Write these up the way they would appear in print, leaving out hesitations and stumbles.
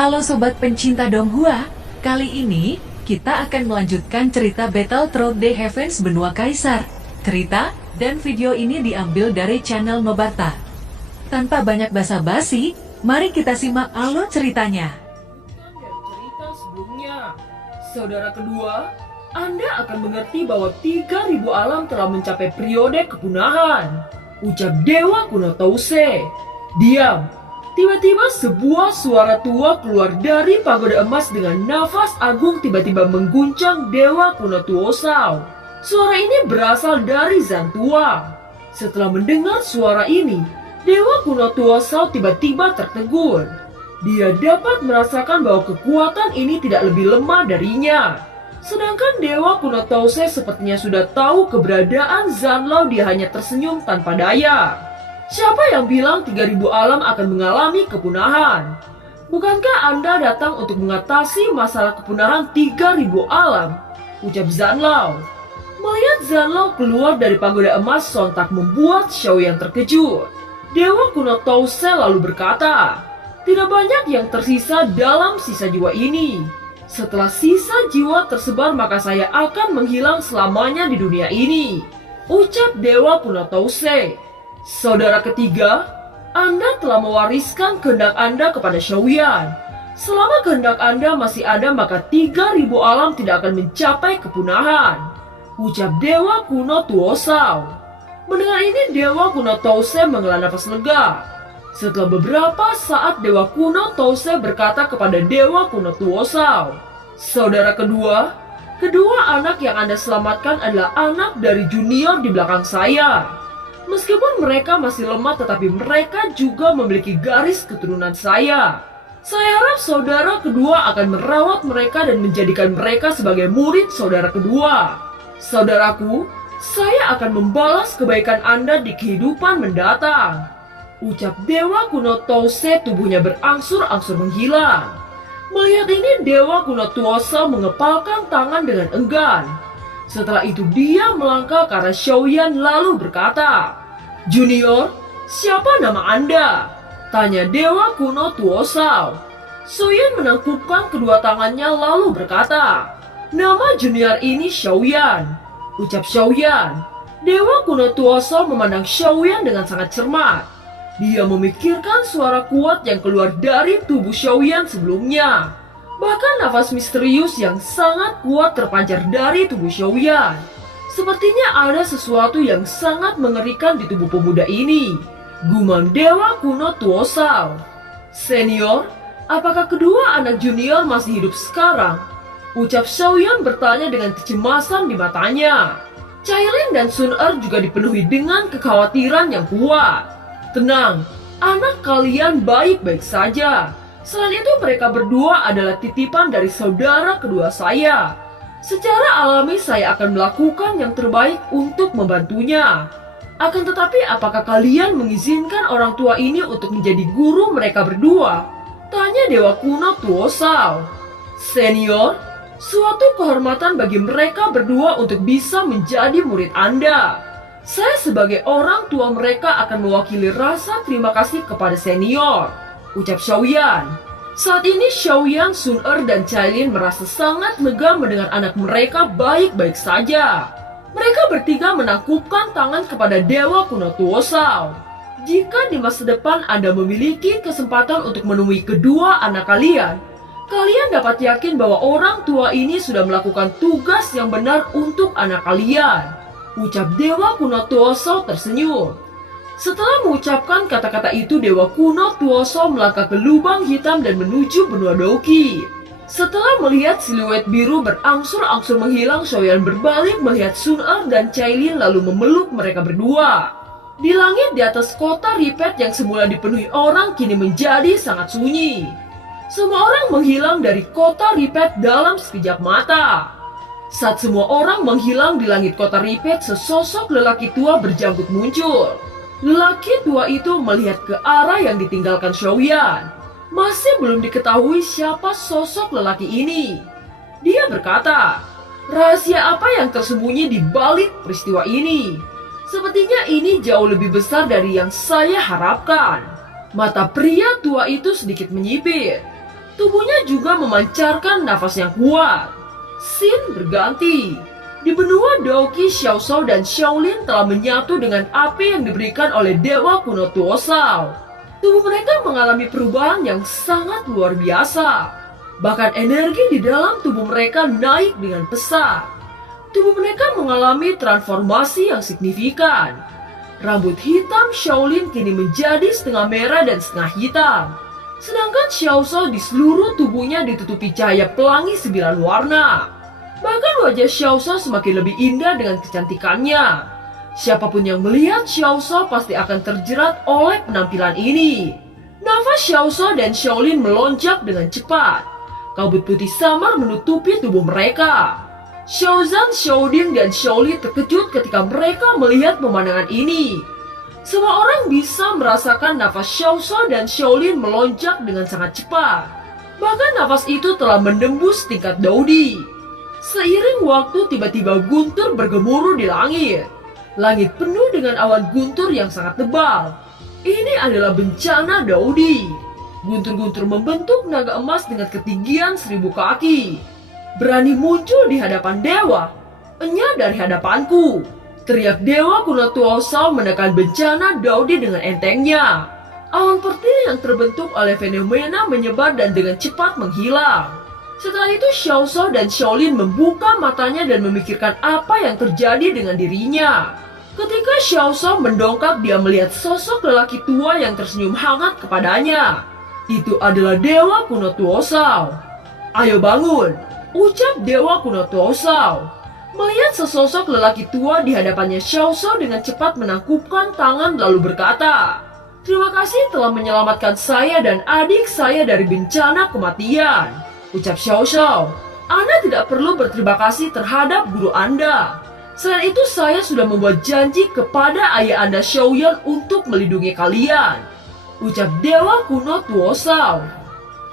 Halo sobat pencinta Donghua, kali ini kita akan melanjutkan cerita Battle Through the Heavens Benua Kaisar. Cerita dan video ini diambil dari channel Nobarta. Tanpa banyak basa-basi, mari kita simak alur ceritanya. Dari cerita sebelumnya, saudara kedua, Anda akan mengerti bahwa 3000 alam telah mencapai periode kepunahan. Ucap Dewa Kuno Tause. Diam. Tiba-tiba sebuah suara tua keluar dari pagoda emas dengan nafas agung tiba-tiba mengguncang Dewa Kuno Tuosao. Suara ini berasal dari Zantua. Setelah mendengar suara ini, Dewa Kuno Tuosao tiba-tiba tertegun. Dia dapat merasakan bahwa kekuatan ini tidak lebih lemah darinya. Sedangkan Dewa Kuno Tause sepertinya sudah tahu keberadaan Zanlao. Dia hanya tersenyum tanpa daya. Siapa yang bilang 3000 alam akan mengalami kepunahan? Bukankah Anda datang untuk mengatasi masalah kepunahan 3000 alam? Ucap Zanlao. Melihat Zanlao keluar dari pagoda emas sontak membuat Xiaoyan terkejut. Dewa Kuno Tause lalu berkata, tidak banyak yang tersisa dalam sisa jiwa ini. Setelah sisa jiwa tersebar maka saya akan menghilang selamanya di dunia ini. Ucap Dewa Kuno Tause. Saudara ketiga, Anda telah mewariskan kehendak Anda kepada Xiaoyan. Selama kehendak Anda masih ada maka 3000 alam tidak akan mencapai kepunahan. Ucap Dewa Kuno Tuosao. Mendengar ini Dewa Kuno Tause menghela nafas lega. Setelah beberapa saat Dewa Kuno Tause berkata kepada Dewa Kuno Tuosao, saudara kedua anak yang Anda selamatkan adalah anak dari junior di belakang saya. Meskipun mereka masih lemah tetapi mereka juga memiliki garis keturunan saya. Saya harap saudara kedua akan merawat mereka dan menjadikan mereka sebagai murid saudara kedua. Saudaraku, saya akan membalas kebaikan Anda di kehidupan mendatang. Ucap Dewa Kuno Tause, tubuhnya berangsur-angsur menghilang. Melihat ini Dewa Kuno Tuosao mengepalkan tangan dengan enggan. Setelah itu dia melangkah ke arah Xiaoyan lalu berkata, Junior, siapa nama Anda? Tanya Dewa Kuno Tuosao. Xiaoyan menangkupkan kedua tangannya lalu berkata, nama junior ini Xiaoyan. Ucap Xiaoyan. Dewa Kuno Tuosao memandang Xiaoyan dengan sangat cermat. Dia memikirkan suara kuat yang keluar dari tubuh Xiaoyan sebelumnya. Bahkan nafas misterius yang sangat kuat terpancar dari tubuh Xiaoyan. Sepertinya ada sesuatu yang sangat mengerikan di tubuh pemuda ini. Gumam Dewa Kuno Tuosao. Senior, apakah kedua anak junior masih hidup sekarang? Ucap Xiaoyan bertanya dengan kecemasan di matanya. Cailin dan Sun Er juga dipenuhi dengan kekhawatiran yang kuat. Tenang, anak kalian baik-baik saja. Selain itu mereka berdua adalah titipan dari saudara kedua saya. Secara alami saya akan melakukan yang terbaik untuk membantunya. Akan tetapi apakah kalian mengizinkan orang tua ini untuk menjadi guru mereka berdua? Tanya Dewa Kuno Tuosao. Senior, suatu kehormatan bagi mereka berdua untuk bisa menjadi murid Anda. Saya sebagai orang tua mereka akan mewakili rasa terima kasih kepada senior. Ucap Xiaoyan. Saat ini Xiaoyan, Sun Er, dan Cailin merasa sangat lega mendengar anak mereka baik-baik saja. Mereka bertiga menangkupkan tangan kepada Dewa Kuno Tuosao. Jika di masa depan Anda memiliki kesempatan untuk menemui kedua anak kalian, kalian dapat yakin bahwa orang tua ini sudah melakukan tugas yang benar untuk anak kalian. Ucap Dewa Kuno Tuosao tersenyum. Setelah mengucapkan kata-kata itu, Dewa Kuno Tuosao melangkah ke lubang hitam dan menuju benua Douqi. Setelah melihat siluet biru berangsur-angsur menghilang, Xiaoyan berbalik melihat Sun Er dan Cailin lalu memeluk mereka berdua. Di langit di atas kota Ripet yang semula dipenuhi orang kini menjadi sangat sunyi. Semua orang menghilang dari kota Ripet dalam sekejap mata. Saat semua orang menghilang di langit kota Ripet, sesosok lelaki tua berjanggut muncul. Lelaki tua itu melihat ke arah yang ditinggalkan Xiaoyan. Masih belum diketahui siapa sosok lelaki ini. Dia berkata, rahasia apa yang tersembunyi di balik peristiwa ini? Sepertinya ini jauh lebih besar dari yang saya harapkan. Mata pria tua itu sedikit menyipit. Tubuhnya juga memancarkan nafas yang kuat. Scene berganti. Di benua Daoqi, Xiaoshao dan Shaolin telah menyatu dengan api yang diberikan oleh Dewa Kuno Tuosao. Tubuh mereka mengalami perubahan yang sangat luar biasa. Bahkan energi di dalam tubuh mereka naik dengan pesat. Tubuh mereka mengalami transformasi yang signifikan. Rambut hitam Shaolin kini menjadi setengah merah dan setengah hitam. Sedangkan Xiaoshao di seluruh tubuhnya ditutupi cahaya pelangi 9 warna. Bahkan wajah Xiaoshao semakin lebih indah dengan kecantikannya. Siapapun yang melihat Xiaoshao pasti akan terjerat oleh penampilan ini. Nafas Xiaoshao dan Shaolin melonjak dengan cepat. Kabut putih samar menutupi tubuh mereka. Xiaozan, Xiaoding, dan Xiaoli terkejut ketika mereka melihat pemandangan ini. Semua orang bisa merasakan nafas Xiaoshao dan Shaolin melonjak dengan sangat cepat. Bahkan nafas itu telah menembus tingkat Daodi. Seiring waktu tiba-tiba guntur bergemuruh di langit. Langit penuh dengan awan guntur yang sangat tebal. Ini adalah bencana Daodi. Guntur-guntur membentuk naga emas dengan ketinggian 1000 kaki. Berani muncul di hadapan dewa? Enya dari hadapanku. Teriak Dewa Kuno Tuosao menekan bencana Daodi dengan entengnya. Awan petir yang terbentuk oleh fenomena menyebar dan dengan cepat menghilang. Setelah itu Xiaoshao dan Shaolin membuka matanya dan memikirkan apa yang terjadi dengan dirinya. Ketika Xiaoshao mendongak, dia melihat sosok lelaki tua yang tersenyum hangat kepadanya. Itu adalah Dewa Kuno Tuosao. "Ayo bangun," ucap Dewa Kuno Tuosao. Melihat sesosok lelaki tua di hadapannya, Xiaoshao dengan cepat menangkupkan tangan lalu berkata, "Terima kasih telah menyelamatkan saya dan adik saya dari bencana kematian," ucap Xiaoshao. "Anda tidak perlu berterima kasih terhadap guru Anda. Selain itu saya sudah membuat janji kepada ayah Anda Xiaoyan untuk melindungi kalian," ucap Dewa Kuno Tuosao.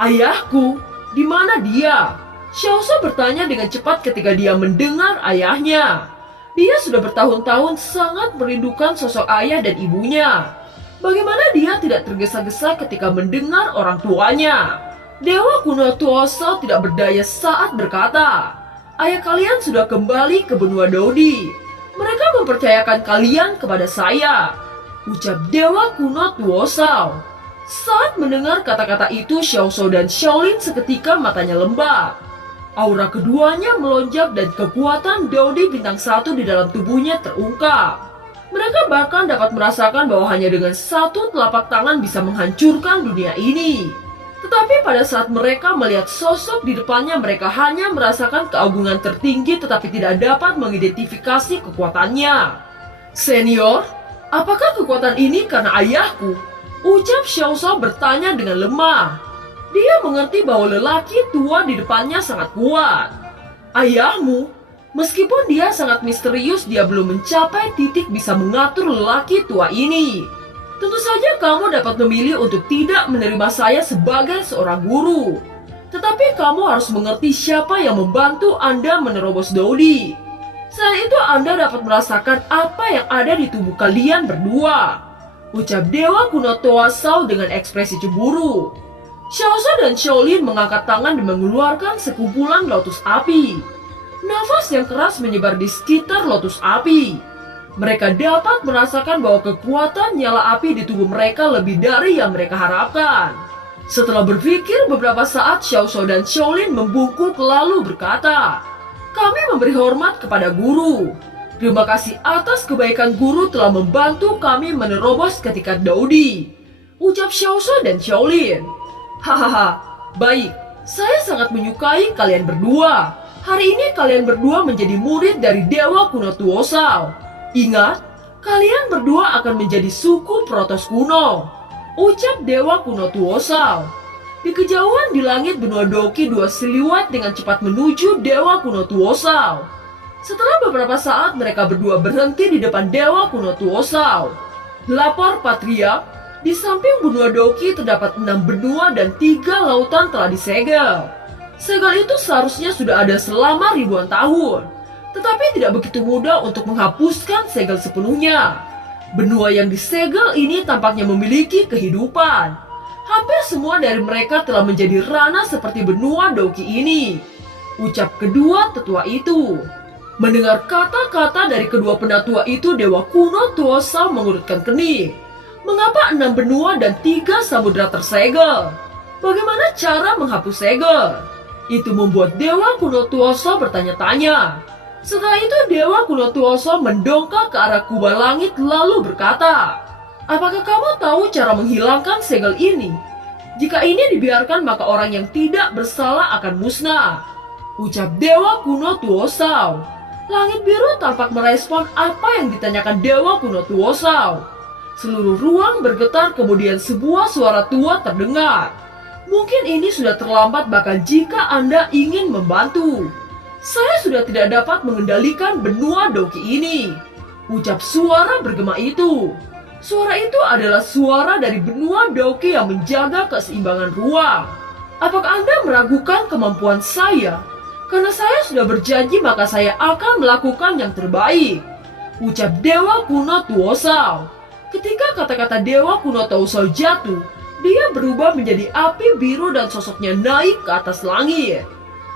"Ayahku, di mana dia?" Xiaoshao bertanya dengan cepat ketika dia mendengar ayahnya. Dia sudah bertahun-tahun sangat merindukan sosok ayah dan ibunya. Bagaimana dia tidak tergesa-gesa ketika mendengar orang tuanya? Dewa Kuno Tuosao tidak berdaya saat berkata, "Ayah kalian sudah kembali ke benua Daodi. Mereka mempercayakan kalian kepada saya," ucap Dewa Kuno Tuosao. Saat mendengar kata-kata itu, Xiaoshao dan Shaolin seketika matanya lembab. Aura keduanya melonjak dan kekuatan Daodi bintang 1 di dalam tubuhnya terungkap. Mereka bahkan dapat merasakan bahwa hanya dengan satu telapak tangan bisa menghancurkan dunia ini. Tetapi pada saat mereka melihat sosok di depannya, mereka hanya merasakan keagungan tertinggi tetapi tidak dapat mengidentifikasi kekuatannya. "Senior, apakah kekuatan ini karena ayahku?" ucap Xiaoshao bertanya dengan lemah. Dia mengerti bahwa lelaki tua di depannya sangat kuat. "Ayahmu?" Meskipun dia sangat misterius, dia belum mencapai titik bisa mengatur lelaki tua ini. "Tentu saja kamu dapat memilih untuk tidak menerima saya sebagai seorang guru. Tetapi kamu harus mengerti siapa yang membantu Anda menerobos Daodi. Selain itu Anda dapat merasakan apa yang ada di tubuh kalian berdua," ucap Dewa Kuno Tuosao dengan ekspresi cemburu. Xiaoshao dan Shaolin mengangkat tangan dan mengeluarkan sekumpulan lotus api. Nafas yang keras menyebar di sekitar lotus api. Mereka dapat merasakan bahwa kekuatan nyala api di tubuh mereka lebih dari yang mereka harapkan. Setelah berpikir beberapa saat, Xiaoshao dan Shaolin membungkuk lalu berkata, "Kami memberi hormat kepada guru. Terima kasih atas kebaikan guru telah membantu kami menerobos ke tingkat Daodi," ucap Xiaoshao dan Shaolin. "Hahaha, baik. Saya sangat menyukai kalian berdua. Hari ini kalian berdua menjadi murid dari Dewa Kuno Tuosao. Ingat, kalian berdua akan menjadi suku Protos kuno," ucap Dewa Kuno Tuosao. Di kejauhan di langit benua Daoqi, dua siliwat dengan cepat menuju Dewa Kuno Tuosao. Setelah beberapa saat, mereka berdua berhenti di depan Dewa Kuno Tuosao. Lapor Patriark, di samping benua Daoqi terdapat 6 benua dan 3 lautan telah disegel. Segel itu seharusnya sudah ada selama ribuan tahun, tetapi tidak begitu mudah untuk menghapuskan segel sepenuhnya. Benua yang disegel ini tampaknya memiliki kehidupan. Hampir semua dari mereka telah menjadi rana seperti benua Doki ini, ucap kedua tetua itu. Mendengar kata-kata dari kedua penatua itu, Dewa kuno Tuosa mengurutkan kening. Mengapa 6 benua dan 3 samudera tersegel? Bagaimana cara menghapus segel? Itu membuat Dewa kuno Tuosa bertanya-tanya. Setelah itu Dewa kuno Tuosa mendongak ke arah kubah langit lalu berkata, "Apakah kamu tahu cara menghilangkan segel ini? Jika ini dibiarkan maka orang yang tidak bersalah akan musnah," ucap Dewa kuno Tuosa. Langit biru tampak merespon apa yang ditanyakan Dewa kuno Tuosa. Seluruh ruang bergetar, kemudian sebuah suara tua terdengar. "Mungkin ini sudah terlambat bahkan jika Anda ingin membantu. Saya sudah tidak dapat mengendalikan benua Doki ini," ucap suara bergema itu. Suara itu adalah suara dari benua Doki yang menjaga keseimbangan ruang. "Apakah Anda meragukan kemampuan saya? Karena saya sudah berjanji maka saya akan melakukan yang terbaik," ucap Dewa kuno Tuosa. Ketika kata-kata Dewa kuno Tuosa jatuh, dia berubah menjadi api biru dan sosoknya naik ke atas langit.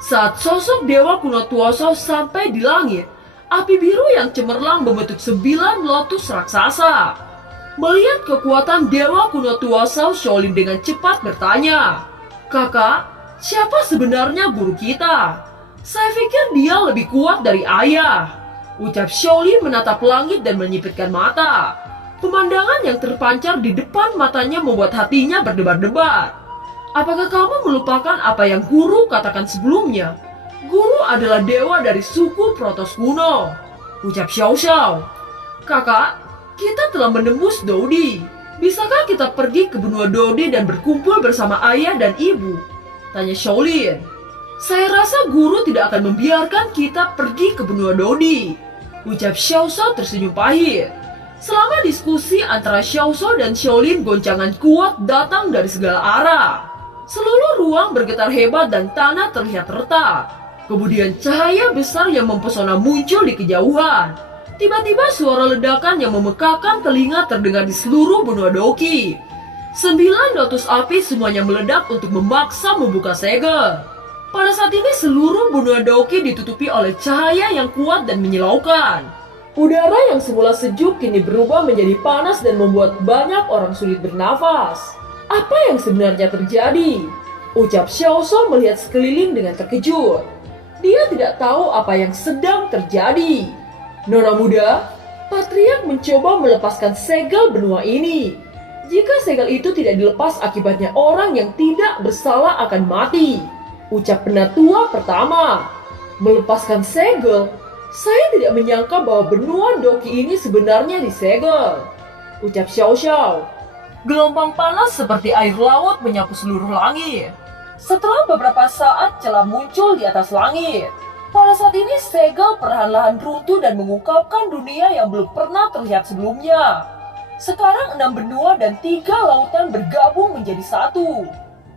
Saat sosok Dewa kuno Tuosa sampai di langit, api biru yang cemerlang membentuk 9 lotus raksasa. Melihat kekuatan Dewa kuno Tuosa, Shaolin dengan cepat bertanya, "Kakak, siapa sebenarnya guru kita? Saya pikir dia lebih kuat dari ayah," ucap Shaolin menatap langit dan menyipitkan mata. Pemandangan yang terpancar di depan matanya membuat hatinya berdebar-debar. "Apakah kamu melupakan apa yang guru katakan sebelumnya? Guru adalah dewa dari suku Protos kuno," ucap Xiao Xiao. "Kakak, kita telah menembus Dodi. Bisakah kita pergi ke benua Dodi dan berkumpul bersama ayah dan ibu?" tanya Shaolin. "Saya rasa guru tidak akan membiarkan kita pergi ke benua Dodi," ucap Xiao Xiao tersenyum pahit. Selama diskusi antara Xiao Xiao dan Shaolin, goncangan kuat datang dari segala arah. Seluruh ruang bergetar hebat dan tanah terlihat retak. Kemudian cahaya besar yang mempesona muncul di kejauhan. Tiba-tiba suara ledakan yang memekakan telinga terdengar di seluruh benua Doki. 9 lotus api semuanya meledak untuk memaksa membuka segel. Pada saat ini seluruh benua Doki ditutupi oleh cahaya yang kuat dan menyilaukan. Udara yang semula sejuk kini berubah menjadi panas dan membuat banyak orang sulit bernafas. "Apa yang sebenarnya terjadi?" ucap Xiao Xiao melihat sekeliling dengan terkejut. Dia tidak tahu apa yang sedang terjadi. "Nona muda," patriark mencoba melepaskan segel benua ini. "Jika segel itu tidak dilepas, akibatnya orang yang tidak bersalah akan mati," ucap penatua pertama. "Melepaskan segel? Saya tidak menyangka bahwa benua Doki ini sebenarnya disegel," ucap Xiao Xiao. Gelombang panas seperti air laut menyapu seluruh langit. Setelah beberapa saat celah muncul di atas langit. Pada saat ini segel perlahan-lahan runtuh dan mengungkapkan dunia yang belum pernah terlihat sebelumnya. Sekarang 6 benua dan 3 lautan bergabung menjadi satu.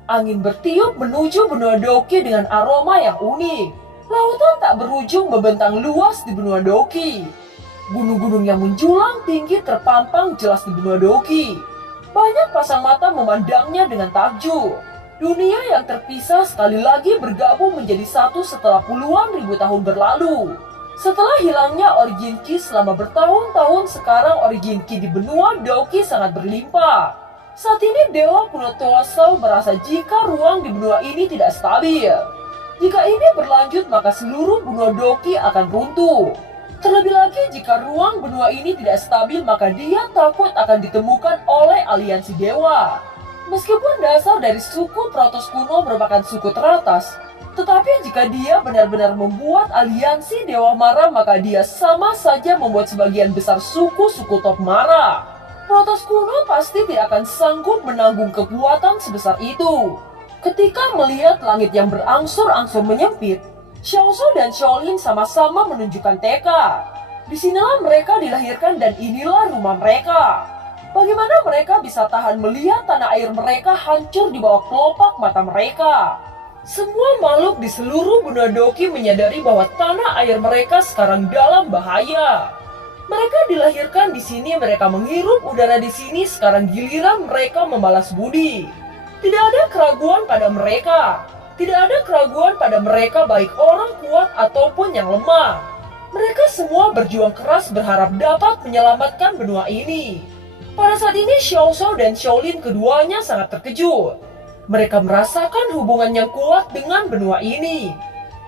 Angin bertiup menuju benua Doki dengan aroma yang unik. Lautan tak berujung membentang luas di benua Doki. Gunung-gunung yang menjulang tinggi terpampang jelas di benua Doki. Banyak pasang mata memandangnya dengan takjub. Dunia yang terpisah sekali lagi bergabung menjadi satu setelah puluhan ribu tahun berlalu. Setelah hilangnya origin Ki selama bertahun-tahun, sekarang origin Ki di benua Doki sangat berlimpah. Saat ini Dewa kuno Tuosa merasa jika ruang di benua ini tidak stabil. Jika ini berlanjut maka seluruh benua Doki akan runtuh. Terlebih lagi jika ruang benua ini tidak stabil maka dia takut akan ditemukan oleh aliansi dewa. Meskipun dasar dari suku Protos kuno merupakan suku teratas, tetapi jika dia benar-benar membuat aliansi dewa marah maka dia sama saja membuat sebagian besar suku-suku top marah. Protos kuno pasti tidak akan sanggup menanggung kekuatan sebesar itu. Ketika melihat langit yang berangsur-angsur menyempit, Xiao Xiao dan Shaolin sama-sama menunjukkan tekad. Disinilah mereka dilahirkan dan inilah rumah mereka. Bagaimana mereka bisa tahan melihat tanah air mereka hancur di bawah kelopak mata mereka? Semua makhluk di seluruh benua Doki menyadari bahwa tanah air mereka sekarang dalam bahaya. Mereka dilahirkan di sini, mereka menghirup udara di sini, sekarang giliran mereka membalas budi. Tidak ada keraguan pada mereka. Tidak ada keraguan pada mereka baik orang kuat ataupun yang lemah. Mereka semua berjuang keras berharap dapat menyelamatkan benua ini. Pada saat ini Xiao Shao dan Shaolin keduanya sangat terkejut. Mereka merasakan hubungan yang kuat dengan benua ini.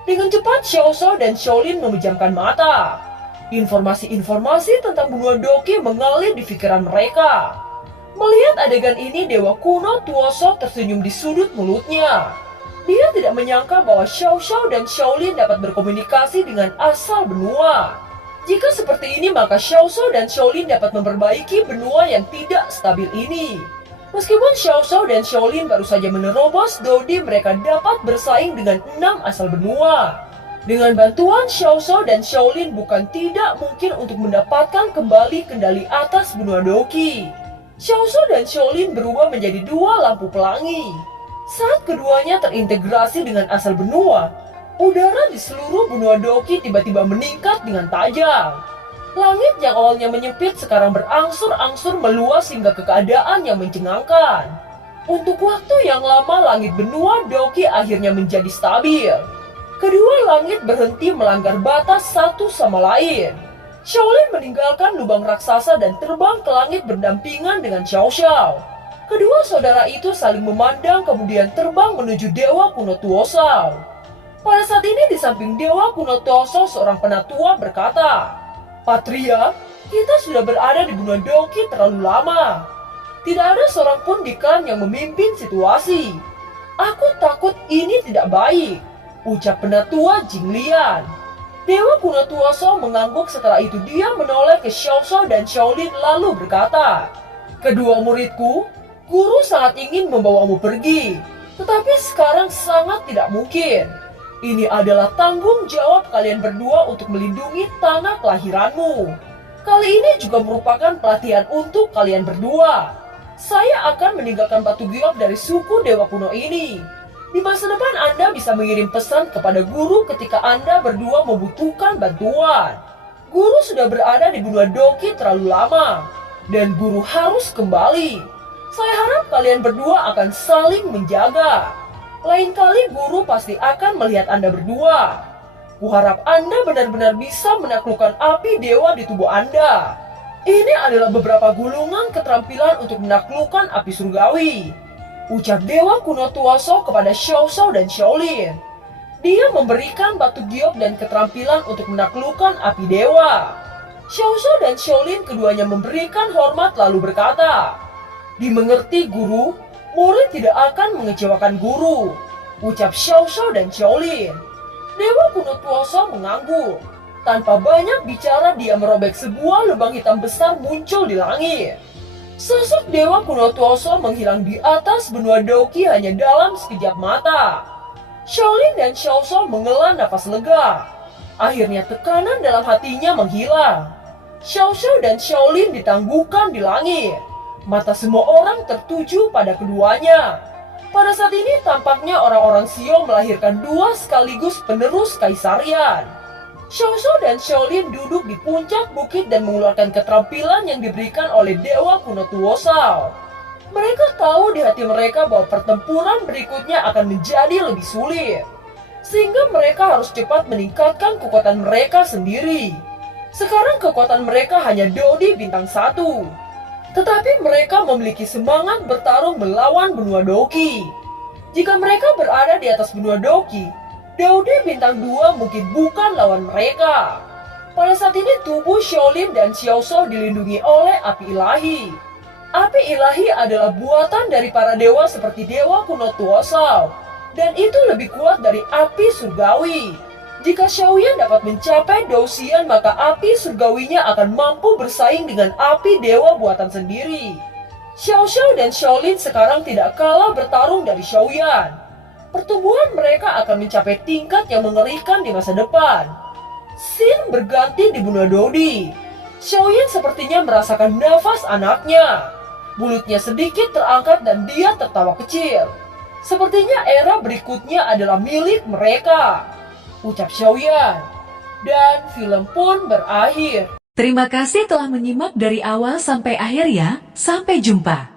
Dengan cepat Xiao Shao dan Shaolin memejamkan mata. Informasi-informasi tentang benua Doki mengalir di pikiran mereka. Melihat adegan ini, Dewa Kuno Tuoso tersenyum di sudut mulutnya. Dia tidak menyangka bahwa Xiao Shao dan Shaolin dapat berkomunikasi dengan asal benua. Jika seperti ini, maka Xiao Shao dan Shaolin dapat memperbaiki benua yang tidak stabil ini. Meskipun Xiao Shao dan Shaolin baru saja menerobos Dodi, mereka dapat bersaing dengan 6 asal benua. Dengan bantuan Xiao Shao dan Shaolin, bukan tidak mungkin untuk mendapatkan kembali kendali atas benua Doki. Xiao Shao dan Shaolin berubah menjadi 2 lampu pelangi. Saat keduanya terintegrasi dengan asal benua, udara di seluruh benua Doki tiba-tiba meningkat dengan tajam. Langit yang awalnya menyempit sekarang berangsur-angsur meluas hingga ke keadaan yang mencengangkan. Untuk waktu yang lama, langit benua Doki akhirnya menjadi stabil. Kedua langit berhenti melanggar batas satu sama lain. Shaolin meninggalkan lubang raksasa dan terbang ke langit berdampingan dengan Xiao Shao. Kedua saudara itu saling memandang kemudian terbang menuju Dewa Kuno Tuoso. Pada saat ini di samping Dewa Kuno Tuoso, seorang penatua berkata, "Patria, kita sudah berada di benua Doki terlalu lama. Tidak ada seorang pun di klan yang memimpin situasi. Aku takut ini tidak baik," ucap penatua Jinglian. Dewa Kuno Tuoso mengangguk. Setelah itu dia menoleh ke Xiao Shao dan Shaolin lalu berkata, "Kedua muridku, Guru sangat ingin membawamu pergi, tetapi sekarang sangat tidak mungkin. Ini adalah tanggung jawab kalian berdua untuk melindungi tanah kelahiranmu. Kali ini juga merupakan pelatihan untuk kalian berdua. Saya akan meninggalkan batu giok dari suku Dewa Kuno ini. Di masa depan Anda bisa mengirim pesan kepada guru ketika Anda berdua membutuhkan bantuan. Guru sudah berada di benua Doki terlalu lama, dan guru harus kembali. Saya harap kalian berdua akan saling menjaga. Lain kali guru pasti akan melihat Anda berdua. Kuharap Anda benar-benar bisa menaklukkan api dewa di tubuh Anda. Ini adalah beberapa gulungan keterampilan untuk menaklukkan api surgawi," ucap Dewa Kuno Tuoso kepada Xiao Shao dan Shaolin. Dia memberikan batu giok dan keterampilan untuk menaklukkan api dewa. Xiao Shao dan Shaolin keduanya memberikan hormat lalu berkata, "Dimengerti guru, murid tidak akan mengecewakan guru," ucap Xiao Shao dan Shaolin. Dewa Kuno Tuoso mengangguk. Tanpa banyak bicara, dia merobek sebuah lubang hitam besar muncul di langit. Sosok Dewa Kuno Tuoso menghilang di atas benua Doki hanya dalam sekejap mata. Shaolin dan Xiao Shao menghela nafas lega. Akhirnya tekanan dalam hatinya menghilang. Xiao Shao dan Shaolin ditangguhkan di langit. Mata semua orang tertuju pada keduanya. Pada saat ini tampaknya orang-orang Xiao melahirkan 2 sekaligus penerus kaisarian. Xiao Shao dan Shaolin duduk di puncak bukit dan mengeluarkan keterampilan yang diberikan oleh Dewa Kuno Tuoso. Mereka tahu di hati mereka bahwa pertempuran berikutnya akan menjadi lebih sulit. Sehingga mereka harus cepat meningkatkan kekuatan mereka sendiri. Sekarang kekuatan mereka hanya Dodi bintang 1. Tetapi mereka memiliki semangat bertarung melawan benua Doki. Jika mereka berada di atas benua Doki, Dodi bintang 2 mungkin bukan lawan mereka. Pada saat ini tubuh Shaolin dan Xiao Shao dilindungi oleh api ilahi. Api ilahi adalah buatan dari para dewa seperti Dewa Kuno Tuoso, dan itu lebih kuat dari api surgawi. Jika Shaoyan dapat mencapai Dousian, maka api surgawinya akan mampu bersaing dengan api dewa buatan sendiri. Xiao Shao dan Shaolin sekarang tidak kalah bertarung dari Shaoyan. Pertumbuhan mereka akan mencapai tingkat yang mengerikan di masa depan. Scene berganti di benua Dodi. Shaoyan sepertinya merasakan nafas anaknya. Mulutnya sedikit terangkat dan dia tertawa kecil. Sepertinya era berikutnya adalah milik mereka, ucap Shaoyan. Dan film pun berakhir. Terima kasih telah menyimak dari awal sampai akhir ya. Sampai jumpa.